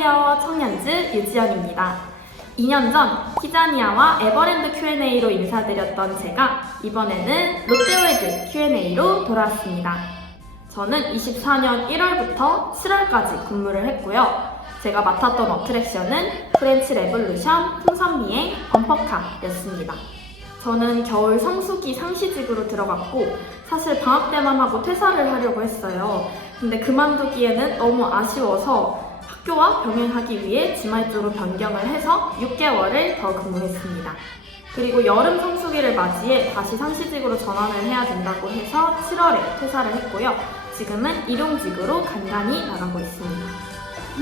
안녕하세요. 청년즈 유지연입니다. 2년 전 키자니아와 에버랜드 Q&A로 인사드렸던 제가 이번에는 롯데월드 Q&A로 돌아왔습니다. 저는 24년 1월부터 7월까지 근무를 했고요. 제가 맡았던 어트랙션은 프렌치 레볼루션, 풍선비행, 범퍼카였습니다. 저는 겨울 성수기 상시직으로 들어갔고 사실 방학 때만 하고 퇴사를 하려고 했어요. 근데 그만두기에는 너무 아쉬워서 학교와 병행하기 위해 주말제로 변경을 해서 6개월을 더 근무했습니다. 그리고 여름 성수기를 맞이해 다시 상시직으로 전환을 해야 된다고 해서 7월에 퇴사를 했고요. 지금은 일용직으로 간간히 나가고 있습니다.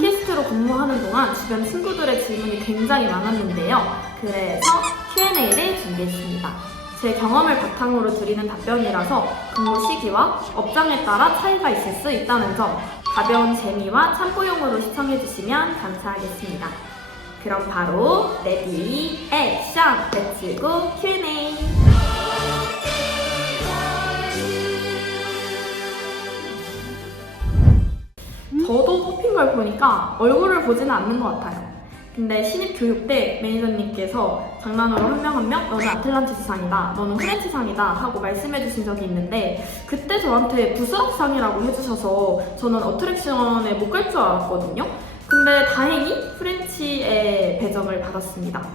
캐스트로 근무하는 동안 주변 친구들의 질문이 굉장히 많았는데요. 그래서 Q&A를 준비했습니다. 제 경험을 바탕으로 드리는 답변이라서 근무 시기와 업장에 따라 차이가 있을 수 있다는 점 가벼운 재미와 참고용으로 시청해주시면 감사하겠습니다. 그럼 바로 레디, 액션! 렛츠고 Q&A! 저도 뽑힌 걸 보니까 얼굴을 보지는 않는 것 같아요. 근데 신입 교육 때 매니저님께서 장난으로 한 명 한 명 너는 아틀란티스상이다, 너는 프렌치상이다 하고 말씀해 주신 적이 있는데 그때 저한테 부스럽상이라고 해주셔서 저는 어트랙션에 못 갈 줄 알았거든요. 근데 다행히 프렌치에 배정을 받았습니다.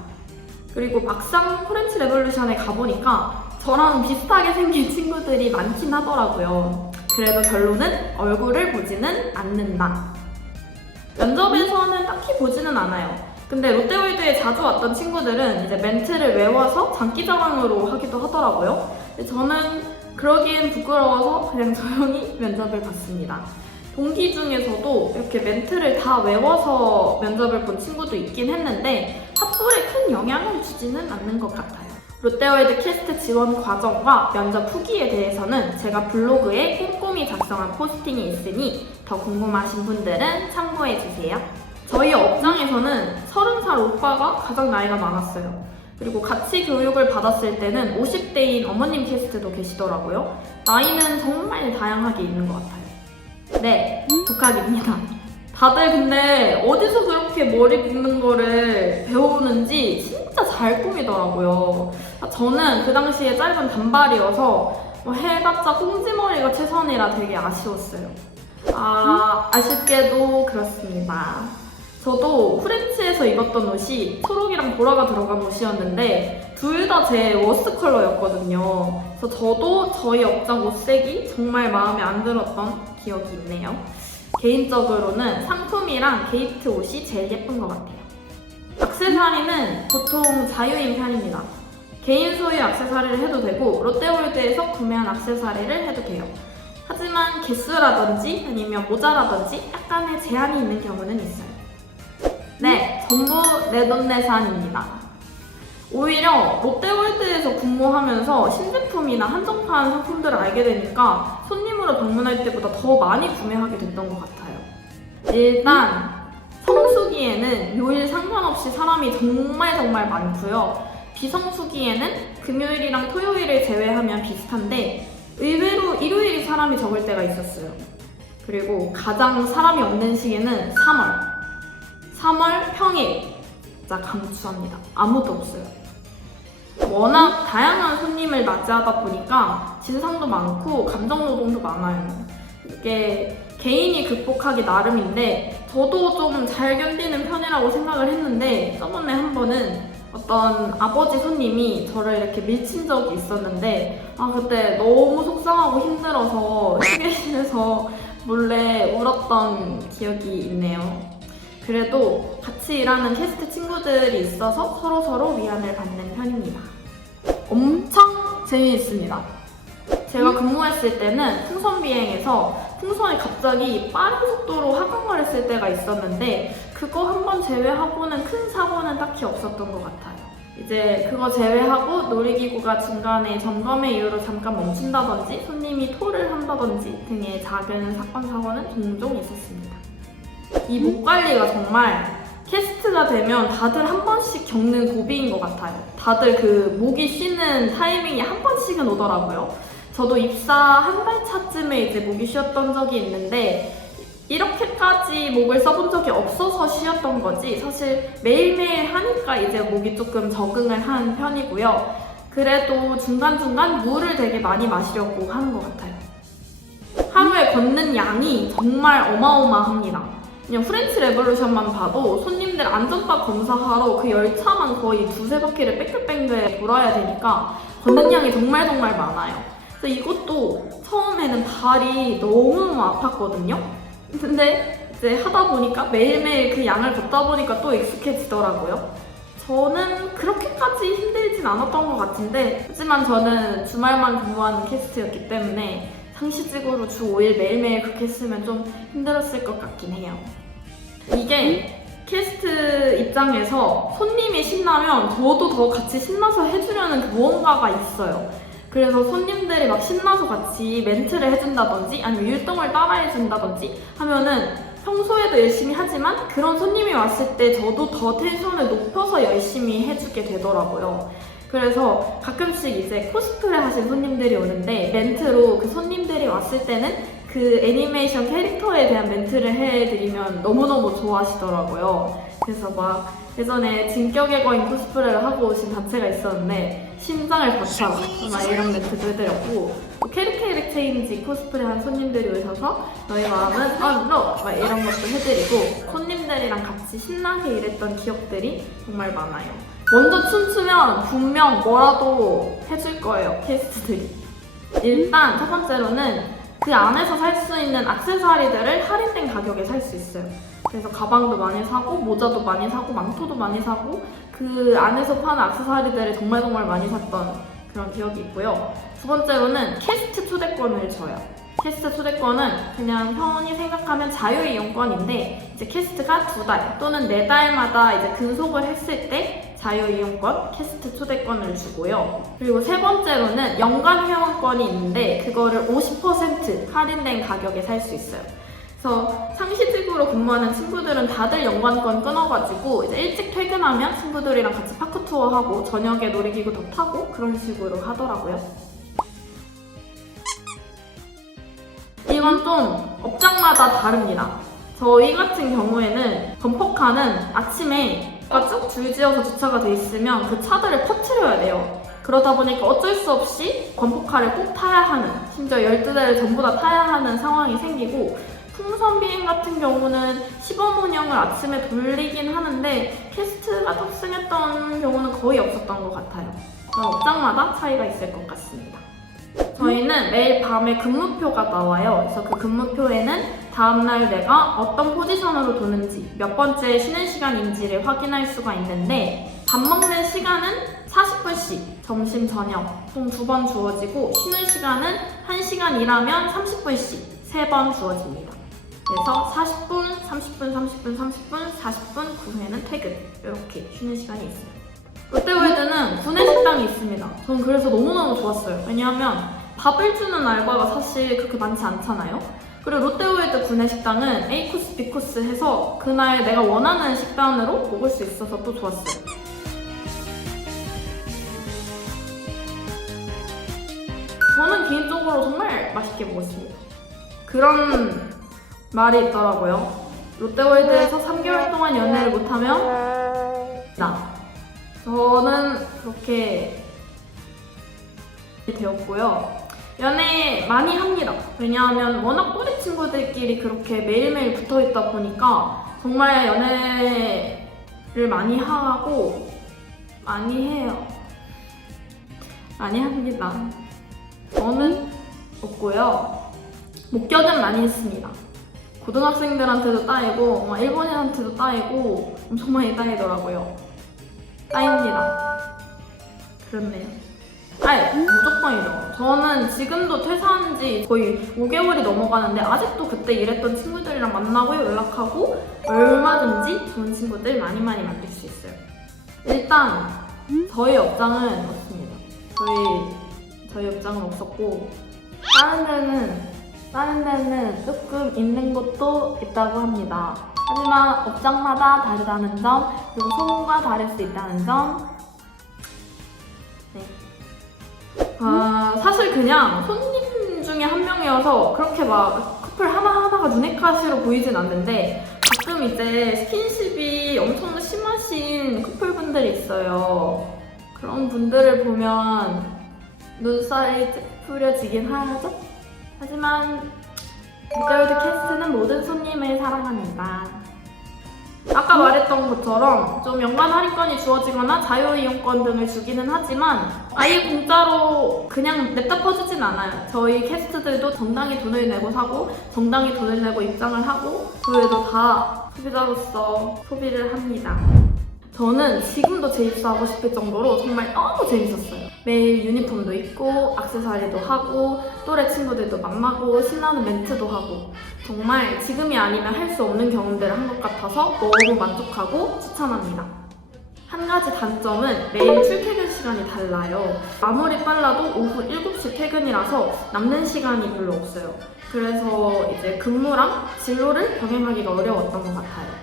그리고 막상 프렌치 레볼루션에 가보니까 저랑 비슷하게 생긴 친구들이 많긴 하더라고요. 그래도 결론은 얼굴을 보지는 않는다. 면접에서는 딱히 보지는 않아요. 근데 롯데월드에 자주 왔던 친구들은 이제 멘트를 외워서 장기자랑으로 하기도 하더라고요. 근데 저는 그러기엔 부끄러워서 그냥 조용히 면접을 봤습니다. 동기 중에서도 이렇게 멘트를 다 외워서 면접을 본 친구도 있긴 했는데 합불에 큰 영향을 주지는 않는 것 같아요. 롯데월드 캐스트 지원 과정과 면접 후기에 대해서는 제가 블로그에 꼼꼼히 작성한 포스팅이 있으니 더 궁금하신 분들은 참고해주세요. 저희 업장에서는 30살 오빠가 가장 나이가 많았어요. 그리고 같이 교육을 받았을 때는 50대인 어머님 캐스트도 계시더라고요. 나이는 정말 다양하게 있는 것 같아요. 네, 독학입니다. 다들 근데 어디서 그렇게 머리 빗는 거를 배우는지 진짜 잘 꾸미더라고요. 저는 그 당시에 짧은 단발이어서 해봤자 꽁지머리가 최선이라 되게 아쉬웠어요. 아쉽게도 그렇습니다. 저도 프렌치에서 입었던 옷이 초록이랑 보라가 들어간 옷이었는데 둘 다 제 워스트 컬러였거든요. 그래서 저도 저희 업장 옷색이 정말 마음에 안 들었던 기억이 있네요. 개인적으로는 상품이랑 게이트 옷이 제일 예쁜 것 같아요. 액세서리는 보통 자유인 편입니다. 개인 소유 액세서리를 해도 되고 롯데월드에서 구매한 액세서리를 해도 돼요. 하지만 개수라든지 아니면 모자라든지 약간의 제한이 있는 경우는 있어요. 네, 전부 내돈내산입니다. 오히려 롯데월드에서 근무하면서 신제품이나 한정판 상품들을 알게 되니까 손님으로 방문할 때보다 더 많이 구매하게 됐던 것 같아요. 일단 성수기에는 요일 상관없이 사람이 정말 많고요. 비성수기에는 금요일이랑 토요일을 제외하면 비슷한데 의외로 일요일이 사람이 적을 때가 있었어요. 그리고 가장 사람이 없는 시기는 3월 평일 진짜 강추합니다. 아무도 없어요. 워낙 다양한 손님을 맞이하다 보니까 진상도 많고 감정노동도 많아요. 이게 개인이 극복하기 나름인데 저도 좀 잘 견디는 편이라고 생각을 했는데 저번에 한 번은 어떤 아버지 손님이 저를 이렇게 밀친 적이 있었는데 그때 너무 속상하고 힘들어서 휴게실에서 몰래 울었던 기억이 있네요. 그래도 같이 일하는 캐스트 친구들이 있어서 서로 위안을 받는 편입니다. 엄청 재미있습니다. 제가 근무했을 때는 풍선비행에서 풍선이 갑자기 빠른 속도로 하강을 했을 때가 있었는데 그거 한 번 제외하고는 큰 사고는 딱히 없었던 것 같아요. 이제 그거 제외하고 놀이기구가 중간에 점검의 이유로 잠깐 멈춘다든지 손님이 토를 한다든지 등의 작은 사건 사고는 종종 있었습니다. 이 목 관리가 정말 캐스트가 되면 다들 한 번씩 겪는 고비인 것 같아요. 다들 그 목이 쉬는 타이밍이 한 번씩은 오더라고요. 저도 입사 한 달 차쯤에 이제 목이 쉬었던 적이 있는데 이렇게까지 목을 써본 적이 없어서 쉬었던 거지 사실 매일매일 하니까 이제 목이 조금 적응을 한 편이고요. 그래도 중간중간 물을 되게 많이 마시려고 하는 것 같아요. 하루에 걷는 양이 정말 어마어마합니다. 그냥 프렌치 레볼루션만 봐도 손님들 안전바 검사하러 그 열차만 거의 두세 바퀴를 뺑글뺑글 돌아야 되니까 걷는 양이 정말 많아요. 그래서 이것도 처음에는 발이 너무 아팠거든요. 근데 이제 하다 보니까 매일매일 그 양을 걷다 보니까 또 익숙해지더라고요. 저는 그렇게까지 힘들진 않았던 것 같은데 하지만 저는 주말만 근무하는 캐스트였기 때문에 상시직으로 주 5일 매일매일 그렇게 했으면 좀 힘들었을 것 같긴 해요. 이게 캐스트 입장에서 손님이 신나면 저도 더 같이 신나서 해주려는 그 무언가가 있어요. 그래서 손님들이 막 신나서 같이 멘트를 해준다든지 아니면 율동을 따라해준다든지 하면은 평소에도 열심히 하지만 그런 손님이 왔을 때 저도 더 텐션을 높여서 열심히 해주게 되더라고요. 그래서 가끔씩 이제 코스프레 하신 손님들이 오는데 멘트로 그 손님들이 왔을 때는 그 애니메이션 캐릭터에 대한 멘트를 해드리면 너무너무 좋아하시더라고요. 그래서 막 예전에 진격의 거인 코스프레를 하고 오신 단체가 있었는데 심장을 박차고 막 이런 멘트도 해드렸고 캐릭 체인지 코스프레 한 손님들이 오셔서 너희 마음은 언로! 막 이런 것도 해드리고 손님들이랑 같이 신나게 일했던 기억들이 정말 많아요. 먼저 춤추면 분명 뭐라도 해줄 거예요, 캐스트들이. 일단 첫 번째로는 그 안에서 살 수 있는 액세서리들을 할인된 가격에 살 수 있어요. 그래서 가방도 많이 사고 모자도 많이 사고 망토도 많이 사고 그 안에서 파는 액세서리들을 정말 많이 샀던 그런 기억이 있고요. 두 번째로는 캐스트 초대권을 줘요. 캐스트 초대권은 그냥 편히 생각하면 자유이용권인데 이제 캐스트가 2달 또는 4달마다 이제 근속을 했을 때 자유이용권, 캐스트 초대권을 주고요. 그리고 세 번째로는 연간 회원권이 있는데 그거를 50% 할인된 가격에 살 수 있어요. 그래서 상시직으로 근무하는 친구들은 다들 연간권 끊어가지고 이제 일찍 퇴근하면 친구들이랑 같이 파크 투어하고 저녁에 놀이기구 더 타고 그런 식으로 하더라고요. 이건 좀 업장마다 다릅니다. 저희 같은 경우에는 범퍼카는 아침에 쭉 줄지어서 주차가 돼 있으면 그 차들을 퍼뜨려야 돼요. 그러다 보니까 어쩔 수 없이 범퍼카를 꼭 타야 하는, 심지어 12대를 전부 다 타야 하는 상황이 생기고 풍선 비행 같은 경우는 시범 운영을 아침에 돌리긴 하는데 캐스트가 탑승했던 경우는 거의 없었던 것 같아요. 업장마다 차이가 있을 것 같습니다. 저희는 매일 밤에 근무표가 나와요. 그래서 그 근무표에는 다음날 내가 어떤 포지션으로 도는지 몇 번째 쉬는 시간인지를 확인할 수가 있는데 밥 먹는 시간은 40분씩 점심, 저녁 총 2번 주어지고 쉬는 시간은 1시간 일하면 30분씩 3번 주어집니다. 그래서 40분, 30분, 30분, 30분, 40분, 그 후에는 퇴근 이렇게 쉬는 시간이 있어요. 롯데월드는 구내식당이 있습니다. 저는 그래서 너무너무 좋았어요. 왜냐하면 밥을 주는 알바가 사실 그렇게 많지 않잖아요. 그리고 롯데월드 구내식당은 A코스, B코스 해서 그날 내가 원하는 식단으로 먹을 수 있어서 또 좋았어요. 저는 개인적으로 정말 맛있게 먹었습니다. 그런 말이 있더라고요. 롯데월드에서 3개월 동안 연애를 못하면 저는 그렇게 되었고요. 연애 많이 합니다. 왜냐하면 워낙 또래 친구들끼리 그렇게 매일매일 붙어있다 보니까 정말 연애를 많이 하고 많이 해요. 많이 합니다. 저는 없고요. 목격은 많이 했습니다. 고등학생들한테도 따이고 일본인한테도 따이고 엄청 많이 따이더라고요. 따입니다. 그렇네요. 무조건이죠. 저는 지금도 퇴사한 지 거의 5개월이 넘어가는데 아직도 그때 일했던 친구들이랑 만나고 연락하고 얼마든지 좋은 친구들 많이 만들 수 있어요. 일단 저희 업장은 없습니다. 저희 업장은 없었고 다른 데는 조금 있는 곳도 있다고 합니다. 하지만 업장마다 다르다는 점, 그리고 소문과 다를 수 있다는 점. 네. 사실 그냥 손님 중에 한 명이어서 그렇게 막 커플 하나하나가 눈에 가시로 보이진 않는데 가끔 이제 스킨십이 엄청 심하신 커플분들이 있어요. 그런 분들을 보면 눈살이 찌푸려지긴 하죠? 하지만 롯데월드 캐스트는 모든 손님을 사랑합니다. 아까 말했던 것처럼 좀 연간 할인권이 주어지거나 자유이용권 등을 주기는 하지만 아예 공짜로 그냥 냅다 퍼주진 않아요. 저희 캐스트들도 정당히 돈을 내고 사고 정당히 돈을 내고 입장을 하고 그 외에도 다 소비자로서 소비를 합니다. 저는 지금도 재입사하고 싶을 정도로 정말 너무 재밌었어요. 매일 유니폼도 입고 액세서리도 하고 또래 친구들도 만나고 신나는 멘트도 하고 정말 지금이 아니면 할 수 없는 경험들을 한 것 같아서 너무 만족하고 추천합니다. 한 가지 단점은 매일 출퇴근 시간이 달라요. 아무리 빨라도 오후 7시 퇴근이라서 남는 시간이 별로 없어요. 그래서 이제 근무랑 진로를 병행하기가 어려웠던 것 같아요.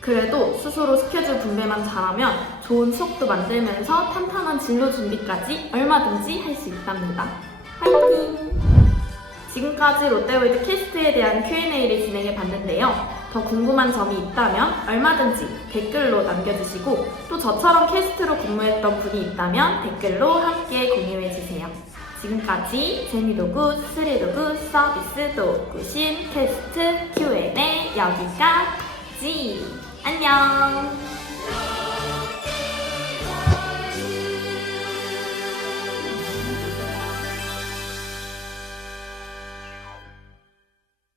그래도 스스로 스케줄 분배만 잘하면 좋은 추억도 만들면서 탄탄한 진로 준비까지 얼마든지 할 수 있답니다. 화이팅! 지금까지 롯데월드 캐스트에 대한 Q&A를 진행해 봤는데요. 더 궁금한 점이 있다면 얼마든지 댓글로 남겨주시고 또 저처럼 캐스트로 근무했던 분이 있다면 댓글로 함께 공유해주세요. 지금까지 재미도구, 스릴도구, 서비스도 굿인 캐스트 Q&A 여기까지! 안녕!